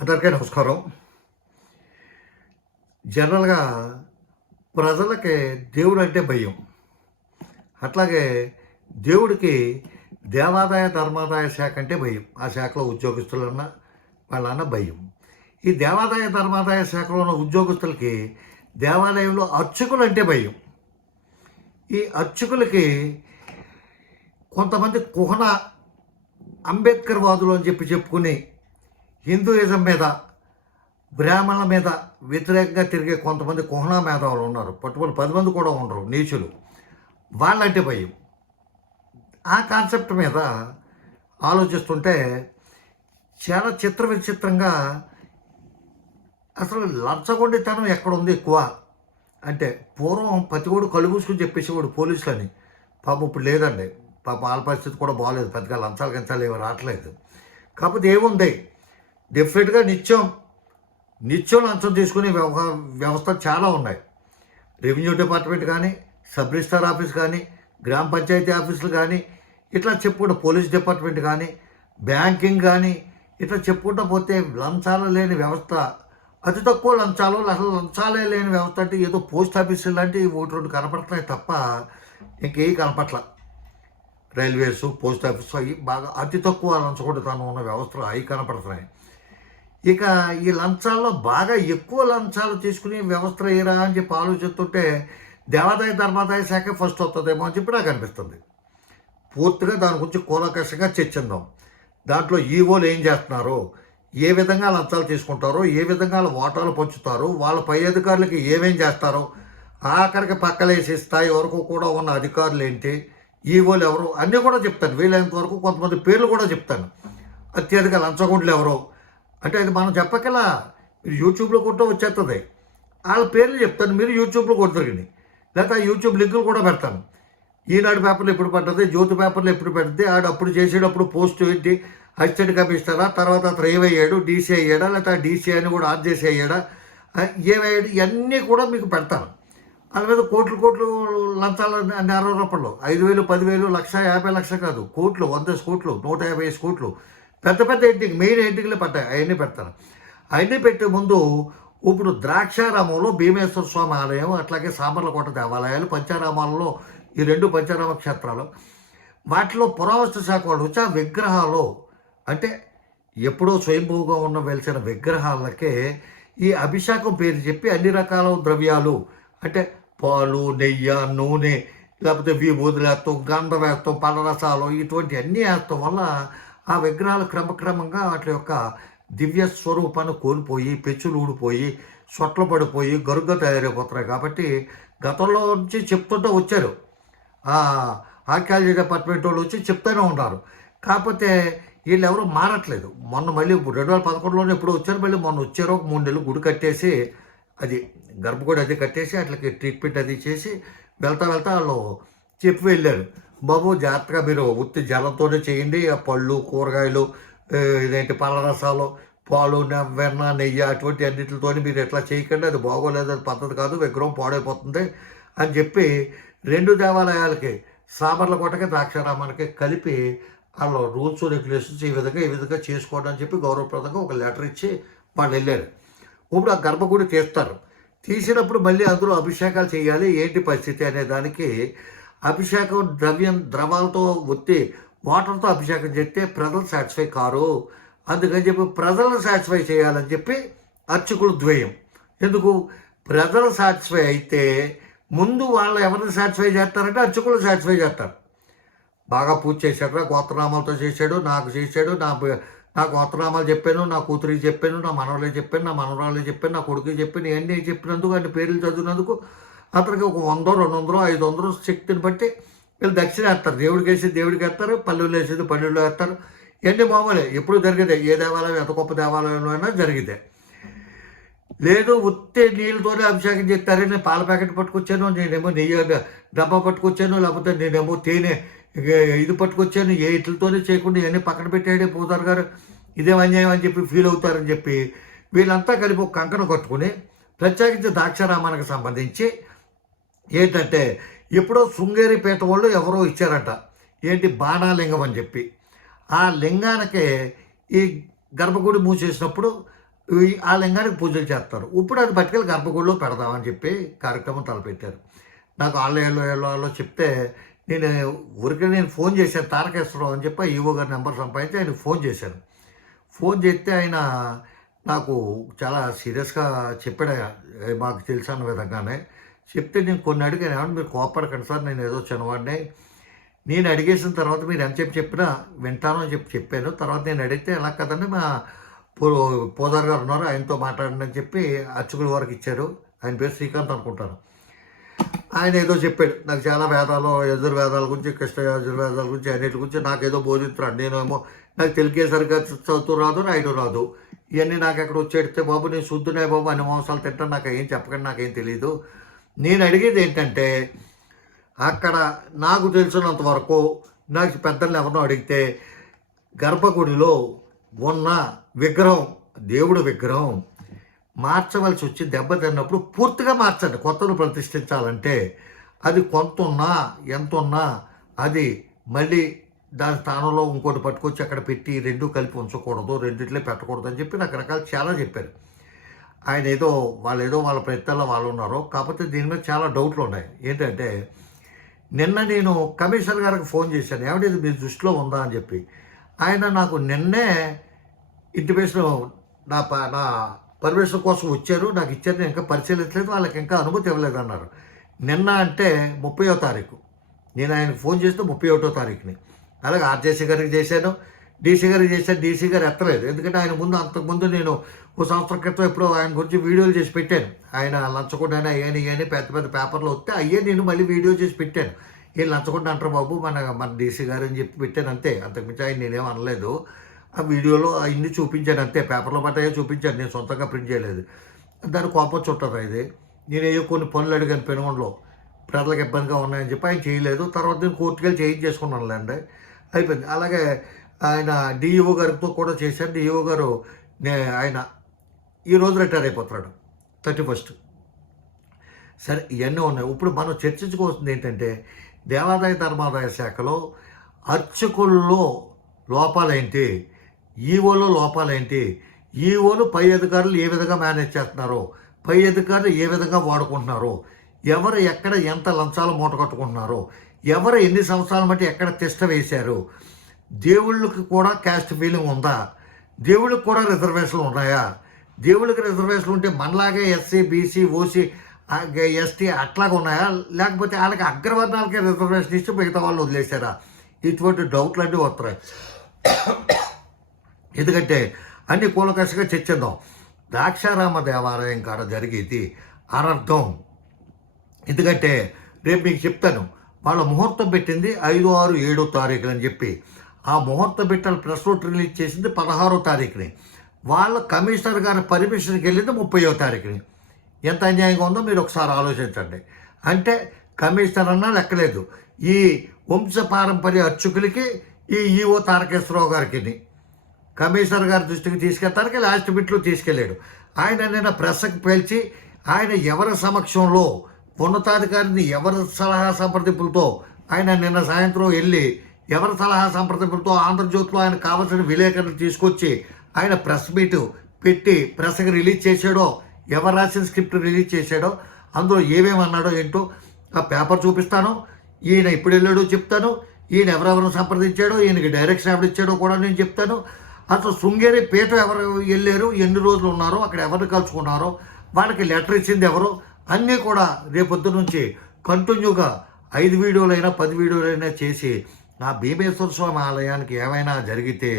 అందరికీ నమస్కారం. జనరల్గా ప్రజలకి దేవుడు అంటే భయం. అట్లాగే దేవుడికి దేవాదాయ ధర్మాదాయ శాఖ అంటే భయం. ఆ శాఖలో ఉద్యోగస్తులన్నా వాళ్ళన్న భయం. ఈ దేవాదాయ ధర్మాదాయ శాఖలో ఉన్న ఉద్యోగస్తులకి దేవాలయంలో అర్చకులు అంటే భయం. ఈ అర్చకులకి కొంతమంది కుహన అంబేద్కర్ వాదులు అని చెప్పి చెప్పుకుని హిందూయిజం మీద బ్రాహ్మణుల మీద వ్యతిరేకంగా తిరిగే కొంతమంది కుహనా మేధావులు ఉన్నారు. పట్టుకుని పది మంది కూడా ఉండరు నీచులు. వాళ్ళంటే భయం. ఆ కాన్సెప్ట్ మీద ఆలోచిస్తుంటే చాలా చిత్ర విచిత్రంగా అసలు లంచగొండితనం ఎక్కడ ఉంది ఎక్కువ? అంటే పూర్వం పతిగోడు కలుగుసుకుని చెప్పేసేవాడు పోలీసులని. పాపం ఇప్పుడు లేదండి. పాపం వాళ్ళ పరిస్థితి కూడా బాగాలేదు పెద్దగా లంచాలు గంచాలు ఏమి రావట్లేదు. కాకపోతే ఏముంది? డెఫినెట్గా నిత్యం నిత్యం లంచం తీసుకునే వ్యవహార వ్యవస్థ చాలా ఉన్నాయి. రెవెన్యూ డిపార్ట్మెంట్ కానీ సబ్ రిజిస్టార్ ఆఫీస్ కానీ గ్రామ పంచాయతీ ఆఫీసులు కానీ ఇట్లా చెప్పుకుంటూ పోలీస్ డిపార్ట్మెంట్ కానీ బ్యాంకింగ్ కానీ ఇట్లా చెప్పుకుంటూ పోతే లంచాలు లేని వ్యవస్థ అతి తక్కువ లంచాలు అసలు లంచాలే లేని వ్యవస్థ అంటే ఏదో పోస్ట్ ఆఫీసులు లాంటివి ఒకటి రెండు కనపడుతున్నాయి తప్ప ఇంకేవి కనపట్ల. రైల్వేస్ పోస్ట్ ఆఫీస్ అవి బాగా అతి తక్కువ లంచగొడతనం ఉన్న వ్యవస్థలు అవి కనపడుతున్నాయి. ఇక ఈ లంచాల్లో బాగా ఎక్కువ లంచాలు తీసుకుని వ్యవస్థ ఏరా అని చెప్పి ఆలోచిస్తుంటే దేవాదాయ ధర్మాదాయ శాఖ ఫస్ట్ వస్తుందేమో అని చెప్పి నాకు అనిపిస్తుంది. పూర్తిగా దాని గురించి కూలకషంగా చర్చిందాం దాంట్లో ఈవోలు ఏం చేస్తున్నారు? ఏ విధంగా లంచాలు తీసుకుంటారో? ఏ విధంగా వాళ్ళ ఓటాలు పంచుతారు? వాళ్ళ పై అధికారులకి ఏమేం చేస్తారో? ఆఖరికి పక్కలేసే స్థాయి వరకు కూడా ఉన్న అధికారులు ఏంటి? ఈవోలు ఎవరు? అన్నీ కూడా చెప్తాను. వీలైనంత వరకు కొంతమంది పేర్లు కూడా చెప్తాను. అత్యధిక లంచగొండలు ఎవరో? అంటే అది మనం చెప్పకలా మీరు యూట్యూబ్లో కొట్టడం వచ్చేస్తుంది వాళ్ళ పేర్లు చెప్తాను మీరు యూట్యూబ్లో కొడుతురిగింది లేకపోతే ఆ యూట్యూబ్ లింకులు కూడా పెడతాను. ఈనాడు పేపర్లు ఎప్పుడు పడుతుంది జ్యోతి పేపర్లు ఎప్పుడు పెడితే ఆడు అప్పుడు చేసేటప్పుడు పోస్ట్ ఏంటి అసిస్టెంట్ కమిషనరా తర్వాత అతను ఏమయ్యాడు డీసీ అయ్యాడా లేకపోతే ఆ డీసీ అని కూడా ఆర్జేసీ అయ్యాడా ఏమయ్యాడు ఇవన్నీ కూడా మీకు పెడతాను. వాళ్ళ మీద కోట్లు కోట్లు లంచాలు అన్ని అరవై రూపాయలు ఐదు వేలు పదివేలు లక్ష యాభై లక్ష కాదు కోట్లు వంద కోట్లు నూట యాభై ఐదు కోట్లు. పెద్ద పెద్ద హెడ్డింగ్ మెయిన్ హెడ్డింగ్లే పడ్డాయి. అవన్నీ పెడతాను. అవన్నీ పెట్టే ముందు ఇప్పుడు ద్రాక్షారామంలో భీమేశ్వర స్వామి ఆలయం అట్లాగే సామర్లకోట దేవాలయాలు పంచారామాలలో ఈ రెండు పంచారామ క్షేత్రాలు. వాటిలో పురావస్తు శాఖ వాళ్ళు వచ్చి ఆ విగ్రహాలు అంటే ఎప్పుడో స్వయంభూగా ఉన్న వెలిసిన విగ్రహాలకే ఈ అభిషేకం పేరు చెప్పి అన్ని రకాల ద్రవ్యాలు అంటే పాలు నెయ్యి నూనె లేకపోతే విభూతులు వేస్తాం గంధం వేస్తాం పలరసాలు ఇటువంటి అన్నీ వేస్తాం వల్ల ఆ విగ్రహాలు క్రమక్రమంగా వాటి యొక్క దివ్య స్వరూపాన్ని కోల్పోయి పెచ్చులు ఊడిపోయి సొట్ల పడిపోయి గరుగ్గా తయారైపోతున్నాయి. కాబట్టి గతంలో నుంచి చెప్తుంటూ వచ్చారు. ఆర్కాలజీ డిపార్ట్మెంట్ వాళ్ళు వచ్చి చెప్తూనే ఉన్నారు కాకపోతే వీళ్ళు ఎవరు మారట్లేదు. మొన్న మళ్ళీ రెండు వేల పదకొండులోనే ఎప్పుడు వచ్చారు మళ్ళీ మొన్న వచ్చారు ఒక మూడు నెలలు గుడి కట్టేసి అది గర్భగుడి అది కట్టేసి అట్లకి ట్రీట్మెంట్ అది చేసి వెళ్తా వెళ్తా వాళ్ళు చెప్పి వెళ్ళారు. బాబు జాగ్రత్తగా మీరు ఉత్తి జలంతోనే చేయండి. ఆ పళ్ళు కూరగాయలు ఇదేంటి పళ్ళరసాలు పాలు వెన్న నెయ్యి అటువంటి అన్నిటితోని మీరు ఎట్లా చేయకండి. అది బాగోలేదు అది పద్ధతి కాదు. విగ్రహం పాడైపోతుంది అని చెప్పి రెండు దేవాలయాలకి సామర్లకోటకి ద్రాక్షారామానికి కలిపి వాళ్ళు రూల్స్ రెగ్యులేషన్స్ ఈ విధంగా ఈ విధంగా చేసుకోవడం అని చెప్పి గౌరవప్రదంగా ఒక లెటర్ ఇచ్చి వాళ్ళు వెళ్ళారు. ఇప్పుడు ఆ గర్భగుడి తీస్తారు. తీసినప్పుడు మళ్ళీ అందరూ అభిషేకాలు చేయాలి. ఏంటి పరిస్థితి అనే దానికి అభిషేకం ద్రవ్యం ద్రవాలతో ఒత్తి వాటర్తో అభిషేకం చేస్తే ప్రజలు సాటిస్ఫై కారు. అందుకని చెప్పి ప్రజలను సాటిస్ఫై చేయాలని చెప్పి అర్చకులు ద్వయం. ఎందుకు? ప్రజలు సాటిస్ఫై అయితే ముందు వాళ్ళు ఎవరిని సాటిస్ఫై చేస్తారంటే అర్చకులు సాటిస్ఫై చేస్తారు. బాగా పూజ చేశాడు గోత్రనామాలతో చేశాడు నాకు చేశాడు నా నా గోత్రనామాలు చెప్పాను నా కూతురికి చెప్పాను నా మనవలే చెప్పాను నా మనవరాలు చెప్పాను నా కొడుకు చెప్పాను ఇవన్నీ చెప్పినందుకు ఆయన పేర్లు చదివినందుకు అతనికి ఒక వందో రెండు వందలు ఐదు వందలు శక్తిని బట్టి వీళ్ళు దక్షిణ వేస్తారు. దేవుడికి వేసి దేవుడికి వేస్తారు పల్లెలు వేసేది పల్లెల్లో వేస్తారు. ఇవన్నీ మామూలే. ఎప్పుడు జరిగేదే. ఏ దేవాలయం ఎంత గొప్ప దేవాలయంలో అయినా జరిగితే. లేదు ఉత్తే నీళ్ళతోనే అభిషేకం చేస్తారని నేను పాల ప్యాకెట్ పట్టుకొచ్చాను నేనేమో నెయ్యి డబ్బా పట్టుకొచ్చాను లేకపోతే నేనేమో తేనె ఇది పట్టుకొచ్చాను ఏ ఇట్లతోనే చేయకుండా ఇవన్నీ పక్కన పెట్టాడే పోతారు గారు. ఇదేం అన్యాయం అని చెప్పి ఫీల్ అవుతారని చెప్పి వీళ్ళంతా కలిపి ఒక కంకణం కట్టుకుని ప్రత్యేకించి ద్రాక్షారామానికి సంబంధించి ఏంటంటే ఎప్పుడో శృంగేరిపేట వాళ్ళు ఎవరో ఇచ్చారట. ఏంటి బాణాలింగం అని చెప్పి. ఆ లింగానికి ఈ గర్భగుడి మూసేసినప్పుడు ఈ- ఆ లింగానికి పూజలు చేస్తారు. ఇప్పుడు అది పట్టుకెళ్ళి గర్భగుడిలో పెడదామని చెప్పి కార్యక్రమం తలపెట్టారు. నాకు ఆలయాల్లో ఏళ్ళలో చెప్తే నేను ఊరికే నేను ఫోన్ చేశాను తారకేశ్వరరావు అని చెప్పి ఈవో గారి నెంబర్ సంపాదించి ఆయన ఫోన్ చేశాను. ఫోన్ చేస్తే ఆయన నాకు చాలా సీరియస్గా చెప్పాడు మాకు తెలిసిన అన్న విధంగానే. చెప్తే నేను కొన్ని అడిగాను. ఏమన్నా మీరు కోపడకండి సార్ నేను ఏదో చిన్నవాడిని. నేను అడిగేసిన తర్వాత మీరు ఎంత చెప్పి చెప్పినా వింటాను అని చెప్పి చెప్పాను. తర్వాత నేను అడిగితే ఎలా కదండి మా పో పోదార్ గారు ఉన్నారు? ఆయనతో మాట్లాడండి అని చెప్పి అర్చకుల వరకు ఇచ్చారు. ఆయన పేరు శ్రీకాంత్ అనుకుంటాను. ఆయన ఏదో చెప్పాడు. నాకు చాలా వేదాలు యజుర్వేదాల గురించి కృష్ణ యజుర్వేదాల గురించి అన్నిటి గురించి నాకు ఏదో బోధిస్తున్నాడు. నేనేమో నాకు తెలికేసరిగా చదువుతూ రాదు రాయడం రాదు. ఇవన్నీ నాకు ఎక్కడ వచ్చేడితే బాబు నేను శుద్ధునే బాబు అన్ని మాంసాలు తింటాను. నాకు ఏం చెప్పకండి నాకేం తెలియదు నేను అడిగేది ఏంటంటే అక్కడ నాకు తెలిసినంత వరకు నాకు పెద్దలు ఎవరినో అడిగితే గర్భగుడిలో ఉన్న విగ్రహం దేవుడు విగ్రహం మార్చవలసి వచ్చి దెబ్బతిన్నప్పుడు పూర్తిగా మార్చండి. కొత్తను ప్రతిష్ఠించాలంటే అది కొంత ఉన్నా ఎంత ఉన్నా అది మళ్ళీ దాని స్థానంలో ఇంకోటి పట్టుకొచ్చి అక్కడ పెట్టి రెండు కలిపి ఉంచకూడదు రెండిట్లే పెట్టకూడదు అని చెప్పి రకరకాలు చాలా చెప్పారు. ఆయన ఏదో వాళ్ళు ఏదో వాళ్ళ ప్రయత్నాల్లో వాళ్ళు ఉన్నారు కాకపోతే దీని మీద చాలా డౌట్లు ఉన్నాయి. ఏంటంటే నిన్న నేను కమిషనర్ గారికి ఫోన్ చేశాను. ఏమిటి ఇది మీ దృష్టిలో ఉందా అని చెప్పి. ఆయన నాకు నిన్నే ఇంటిమేషన్ నా ప నా పర్మిషన్ కోసం వచ్చారు. నాకు ఇచ్చారు. నేను ఇంకా పరిశీలించలేదు. వాళ్ళకి ఇంకా అనుమతి ఇవ్వలేదు అన్నారు. నిన్న అంటే ముప్పయో తారీఖు. నేను ఆయనకు ఫోన్ చేస్తే ముప్పై ఒకటో తారీఖుని. అలాగే ఆర్జేసీ గారికి చేశాను. డీసీ గారు చేశాను డీసీ గారు ఎత్తలేదు. ఎందుకంటే ఆయన ముందు అంతకుముందు నేను ఓ సంవత్సరం క్రితం ఎప్పుడో ఆయన గురించి వీడియోలు చేసి పెట్టాను. ఆయన లంచకుండా అయ్యాని ఇవని పెద్ద పెద్ద పేపర్లు వస్తే అయ్యే నేను మళ్ళీ వీడియో చేసి పెట్టాను. ఏం లంచకుండా అంటారు బాబు? మన మన డీసీ గారు అని చెప్పి పెట్టాను అంతే. అంతకుమించి ఆయన నేనేం అనలేదు. ఆ వీడియోలో అన్ని చూపించాను అంతే. పేపర్లో పట్టాయో చూపించాను. నేను సొంతంగా ప్రింట్ చేయలేదు. దాని కోపం చుట్టారు ఇది. నేనేయో కొన్ని పనులు అడిగాను పెనుగొండలో. ప్రజలకు ఇబ్బందిగా ఉన్నాయని చెప్పి ఆయన చేయలేదు. తర్వాత నేను కోర్టుకెళ్ళి చేయించేసుకున్నాను లేండి అయిపోయింది. అలాగే ఆయన డిఈఓ గారితో కూడా చేశాను. డిఈఓ గారు నే ఆయన రోజు రిటైర్ అయిపోతున్నాడు థర్టీ ఫస్ట్. సరే ఇవన్నీ ఉన్నాయి. ఇప్పుడు మనం చర్చించుకోవాల్సింది ఏంటంటే దేవాదాయ ధర్మాదాయ శాఖలో అర్చకుల్లో లోపాలేంటి? ఈఓలో లోపాలేంటి? ఈఓలు పై అధికారులు ఏ విధంగా మేనేజ్ చేస్తున్నారో? పై అధికారులు ఏ విధంగా వాడుకుంటున్నారో? ఎవరు ఎక్కడ ఎంత లంచాలు మూట కట్టుకుంటున్నారు ఎవరు ఎన్ని సంవత్సరాల బట్టి ఎక్కడ తిష్ట వేశారు? దేవుళ్ళకి కూడా క్యాస్ట్ ఫీలింగ్ ఉందా? దేవుళ్ళకి కూడా రిజర్వేషన్లు ఉన్నాయా? దేవుళ్ళకి రిజర్వేషన్లు ఉంటే మనలాగే ఎస్సీ బీసీ ఓసీ ఎస్టీ అట్లాగా ఉన్నాయా? లేకపోతే వాళ్ళకి అగ్రవర్ణాలకే రిజర్వేషన్ ఇచ్చి మిగతా వాళ్ళు వదిలేశారా? ఇటువంటి డౌట్లు అన్నీ వస్తున్నాయి. ఎందుకంటే అన్ని కూలకషగా చర్చిద్దాం. ద్రాక్షారామ దేవాలయం కాడ జరిగేది అనర్థం. ఎందుకంటే రేపు మీకు చెప్తాను. వాళ్ళ ముహూర్తం పెట్టింది ఐదు ఆరు ఏడో తారీఖులు అని చెప్పి. ఆ ముహూర్త పెట్టిన ప్రెస్ నోట్ రిలీజ్ చేసింది పదహారో తారీఖుని. వాళ్ళ కమిషనర్ గారి పర్మిషన్కి వెళ్ళింది ముప్పయో తారీఖుని. ఎంత అన్యాయంగా ఉందో మీరు ఒకసారి ఆలోచించండి. అంటే కమిషనర్ అన్నా లెక్కలేదు. ఈ వంశ పారంపర్య అర్చకులకి ఈ ఈఓ తారకేశ్వరరావు గారికి కమిషనర్ గారి దృష్టికి తీసుకెళ్తానికి లాస్ట్ బిట్లో తీసుకెళ్ళాడు. ఆయన నిన్న ప్రెస్కి పేల్చి ఆయన ఎవరి సమక్షంలో ఉన్నతాధికారిని ఎవరి సలహా సంప్రదింపులతో ఆయన నిన్న సాయంత్రం వెళ్ళి ఎవరి సలహా సంప్రదింపులతో ఆంధ్రజ్యోతిలో ఆయన కావలసిన విలేకరులు తీసుకొచ్చి ఆయన ప్రెస్ మీట్ పెట్టి ప్రెస్కి రిలీజ్ చేశాడో ఎవరు రాసిన స్క్రిప్ట్ రిలీజ్ చేశాడో అందులో ఏమేమి అన్నాడో ఏంటో ఆ పేపర్ చూపిస్తాను. ఈయన ఇప్పుడు వెళ్ళాడో చెప్తాను. ఈయన ఎవరెవరు సంప్రదించాడో ఈయనకి డైరెక్షన్ ఎవరు ఇచ్చాడో కూడా నేను చెప్తాను. అసలు శృంగేరి పేట ఎవరు వెళ్ళారు ఎన్ని రోజులు ఉన్నారో అక్కడ ఎవరిని కలుసుకున్నారో వాళ్ళకి లెటర్ ఇచ్చింది ఎవరు అన్నీ కూడా రేపొద్దు నుంచి కంటిన్యూగా ఐదు వీడియోలైనా పది వీడియోలైనా చేసి నా భీమేశ్వర స్వామి ఆలయానికి ఏమైనా జరిగితే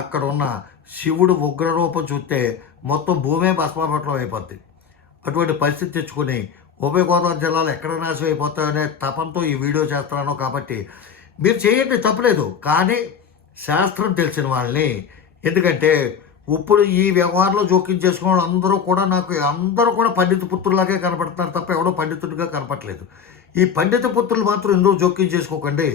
అక్కడ ఉన్న శివుడు ఉగ్రరూపం చూస్తే మొత్తం భూమే భస్మపట్లం అయిపోద్ది. అటువంటి పరిస్థితి తెచ్చుకుని ఉభయ గోదావరి జిల్లాలో ఎక్కడ నాశనం అయిపోతాయనే తపంతో ఈ వీడియో చేస్తున్నాను కాబట్టి మీరు చేయండి తప్పలేదు. కానీ శాస్త్రం తెలిసిన వాళ్ళని ఎందుకంటే ఇప్పుడు ఈ వ్యవహారంలో జోక్యం చేసుకున్న అందరూ కూడా నాకు అందరూ కూడా పండిత పుత్రులాగే కనపడుతున్నారు తప్ప ఎవడో పండితుడిగా కనపట్లేదు ఈ పండిత పుత్రులు మాత్రం ఎందుకు జోక్యం చేసుకోకండి?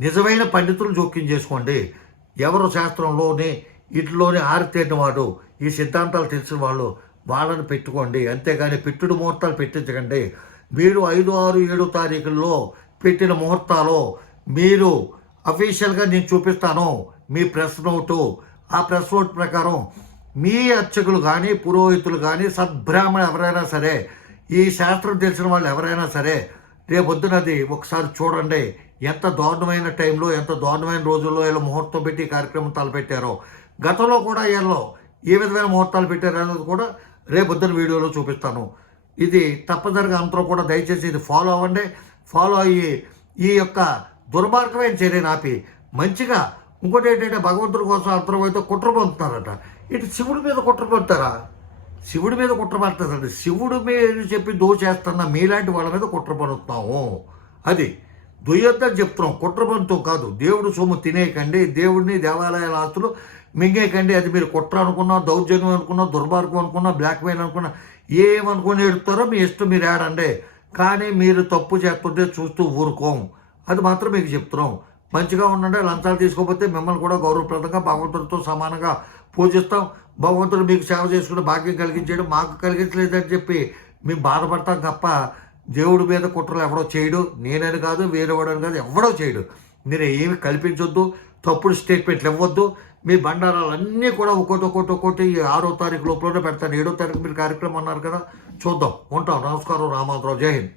నిజమైన పండితులు జోక్యం చేసుకోండి. ఎవరు శాస్త్రంలోని ఇంట్లోని ఆరితేరిన వాడు ఈ సిద్ధాంతాలు తెలిసిన వాళ్ళు వాళ్ళని పెట్టుకోండి. అంతేగాని పెట్టుడు ముహూర్తాలు పెట్టించకండి. మీరు ఐదు ఆరు ఏడు తారీఖుల్లో పెట్టిన ముహూర్తాలు మీరు అఫీషియల్గా నేను చూపిస్తాను. మీ ప్రెస్ నోటు. ఆ ప్రెస్ నోట్ ప్రకారం మీ అర్చకులు కానీ పురోహితులు కానీ సద్బ్రాహ్మణ ఎవరైనా సరే ఈ శాస్త్రం తెలిసిన వాళ్ళు ఎవరైనా సరే రేపొద్దునది ఒకసారి చూడండి. ఎంత దారుణమైన టైంలో ఎంత దారుణమైన రోజుల్లో ఇలా ముహూర్తం పెట్టి కార్యక్రమం తలపెట్టారో. గతంలో కూడా వీళ్ళు ఏ విధమైన ముహూర్తాలు పెట్టారు అనేది కూడా రేపొద్దున వీడియోలో చూపిస్తాను. ఇది తప్పనిసరిగా అందరూ కూడా దయచేసి ఇది ఫాలో అవ్వండి. ఫాలో అయ్యి ఈ యొక్క దుర్మార్గమైన చర్యను ఆపి మంచిగా ఇంకోటి ఏంటంటే భగవంతుడి కోసం అందరం అయితే కుట్ర పొందుతున్నారట. ఇటు శివుడి మీద కుట్ర పొందుతారా? శివుడి మీద కుట్ర పడుతుందండి. శివుడి మీద చెప్పి దోచేస్తున్న మీలాంటి వాళ్ళ మీద కుట్ర పడుతున్నాము అది దుయ్యొద్దని చెప్తున్నాం. కుట్ర కాదు. దేవుడు సొమ్ము తినేయకండి. దేవుడిని దేవాలయాల ఆస్తులు మింగేయకండి. అది మీరు కుట్ర అనుకున్నా దౌర్జన్యం అనుకున్నా దుర్మార్గం అనుకున్నా బ్లాక్ మెయిల్ అనుకున్నా ఏమనుకుని ఏడుతారో మీ ఇష్టం మీరు ఏడండి. కానీ మీరు తప్పు చేస్తుంటే చూస్తూ ఊరుకోం. అది మాత్రం మీకు చెప్తున్నాం. మంచిగా ఉండండి. లంచాలు తీసుకోకపోతే మిమ్మల్ని కూడా గౌరవప్రదంగా భగవంతుడితో సమానంగా పూజిస్తాం. భగవంతుడు మీకు సేవ చేసుకునే భాగ్యం కలిగించేయడం మాకు కలిగించలేదని చెప్పి మేము బాధపడతాం తప్ప దేవుడి మీద కుట్రలు ఎవడో చేయడు. నేనని కాదు వేరేవాడని కాదు ఎవడో చేయడు. మీరు ఏమి కల్పించొద్దు తప్పుడు స్టేట్మెంట్లు ఇవ్వద్దు. మీ బండారాలన్నీ కూడా ఒక్కోటి ఒక్కోటి ఒక్కోటి ఈ ఆరో తారీఖు లోపలనే పెడతాను. ఏడో తారీఖు మీరు కార్యక్రమం అన్నారు కదా చూద్దాం. ఉంటాం. నమస్కారం. రామాంతరావు. జై హింద్.